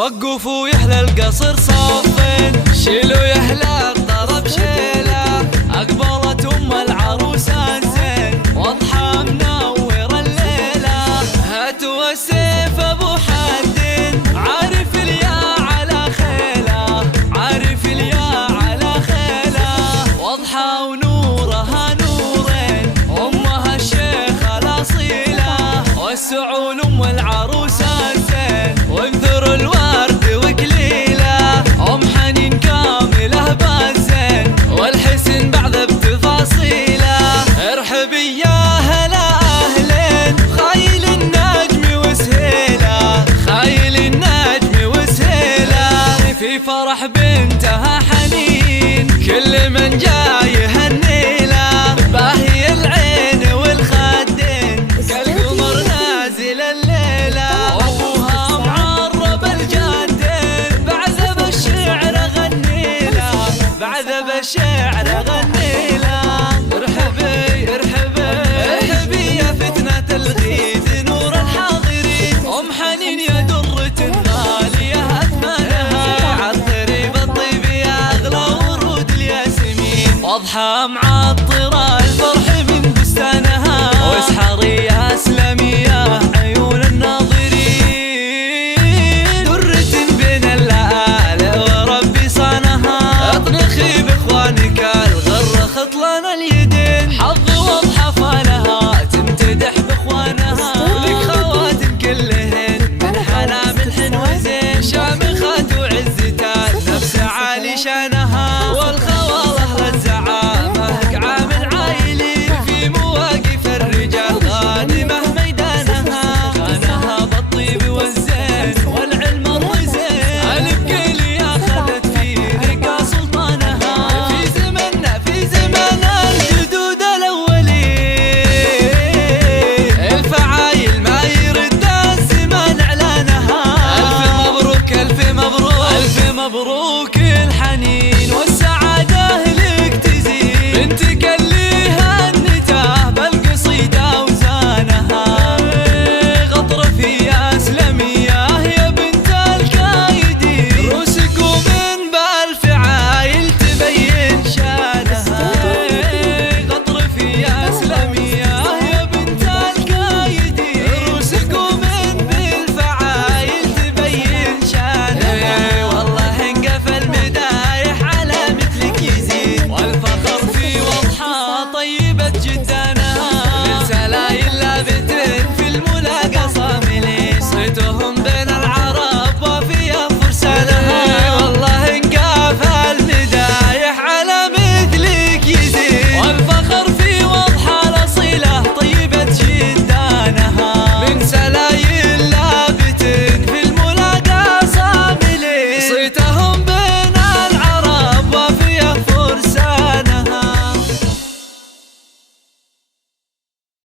وقفوا يحلى القصر صافين، شيلوا يحلى الطرب شيله، أقبلت أم العروسة زين واضحة منور الليلة. هاتوا السيف أبو حد عارف اليا على خيله، عارف اليا على خيله، واضحة ونورها نورين، أمها الشيخة الأصيلة، وسعوا أم العروسة زين وانثروا الورد وكليله، أم حنين كامله بالزين والحسن بعد بتفاصيله. ارحبي يا هلا أهلين خايل النجم وسهيله، خايل النجم وسهيله، في فرح بنتها حنين كل من جاي يهنيله، باهي العين والخدين كالقمر نازل الليله، وابوها معرب الجدين بعذب الشعر غنيله، بعذب الشعر غنيله. ارحبي ارحبي ارحبي يا فتنة الغيد نور الحاضرين، ام حنين يا درة غالية أثمنها، عالطريب الطيب يا أغلى ورود الياسمين، واضحة مع